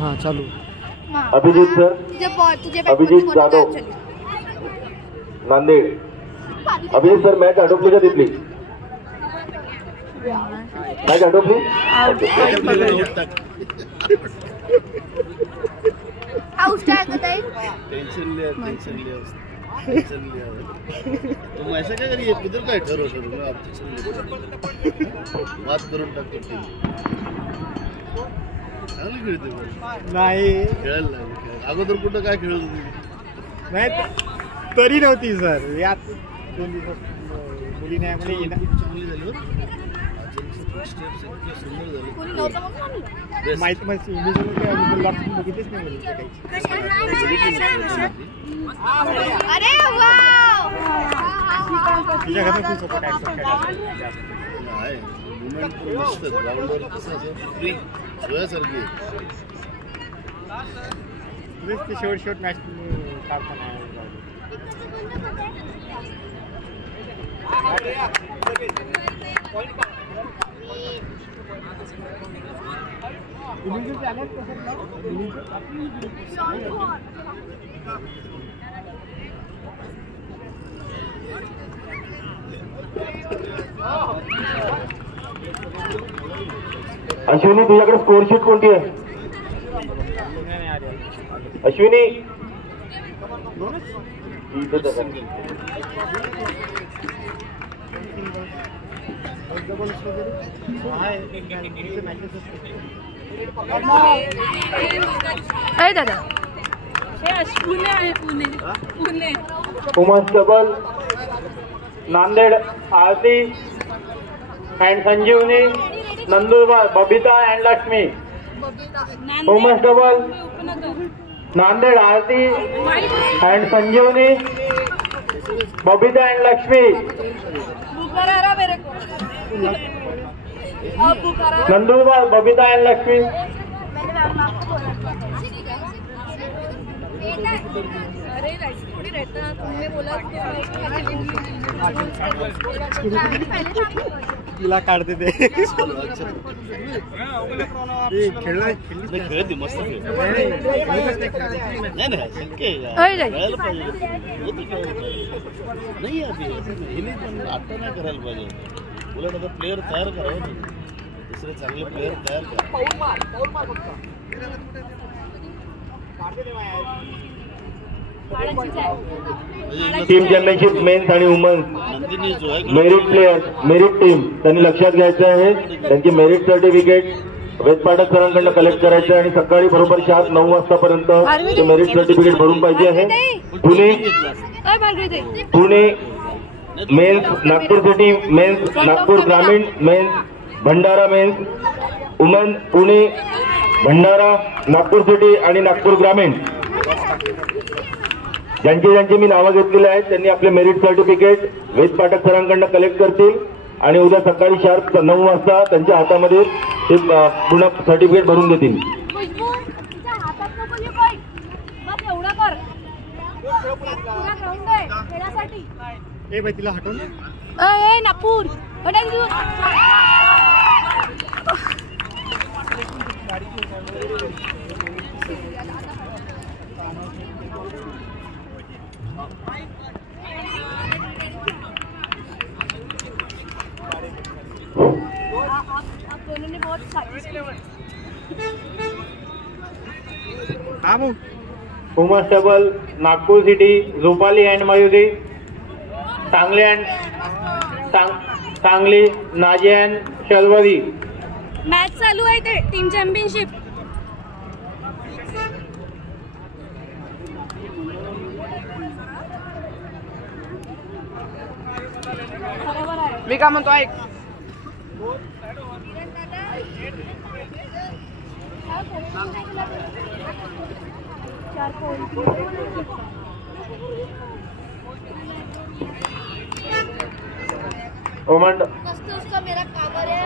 हाँ चालू। Abhijit sir, Abhijit Jadhav Nanded. Abhijit sir match आटोपली का तिथली? मॅच आटोपली? तुम ऐसा क्या करिए, किधर का ठरो बात करून टाकतो टीम चांगली खेळते नाही खेळायला लागली. अगोदर कुठं काय खेळत होती? नाही तरी नव्हती सर. यात 2 दिवस मुली नाही चांगली झाली बरं. स्टेप्स इतके सुंदर झाले. माहित बघितलीच नाही मुलीचं काही. तिच्या घरात खूप सपोर्ट आहे. मुवमेंट पण मस्त ग्राउंडवर कसं फ्री सोयासारखी आहे. ते शेवट मॅच काढताना अश्विनी तुझ्याकडे स्कोर शीट कोणती आहे? अश्विनी दादा Pune women's double Nanded Aarti and Sanjivani, Nandurbar Babita and Lakshmi. Women's double Nanded Aarti and Sanjivani, Babita and Lakshmi. Nandurbar Babita and Lakshmi. तिला काढते ते खेळते मस्त नाही शक्य नाही आता नाही करायला पाहिजे. उलट आता प्लेअर तयार करावं, दुसरे चांगले प्लेअर तयार करा. टीम चॅम्पियनशिप मेन्स आणि women's merit players, merit team त्यांनी लक्षात घ्यायचं आहे. त्यांची मेरिट सर्टिफिकेट वेदपाठक सरांकडनं कलेक्ट करायचं आणि सकाळी बरोबर शार्प 9 वाजतापर्यंत ते मेरिट सर्टिफिकेट भरून पाहिजे आहे. Pune men's, Nagpur city men's, Nagpur ग्रामीण men's, Bhandara men's, woman Pune, Bhandara, Nagpur city आणि नागपूर ग्रामीण ज्यांची मी नावं घेतलेली आहेत त्यांनी आपले मेरिट सर्टिफिकेट वेदपाठक सरांकडनं कलेक्ट करतील आणि उद्या सकाळी शार्प 9 वाजता त्यांच्या हातामध्ये ते पूर्ण सर्टिफिकेट भरून देतील. तिला हटवून Nagpur women's double Nagpur city झोपाली अँड मयुरी, सांगली नाजी अँड शलवरी. मॅच चालू आहे ते टीम चॅम्पियनशिप. मी काय म्हणतो ऐक. ओमंड मेरा काबर है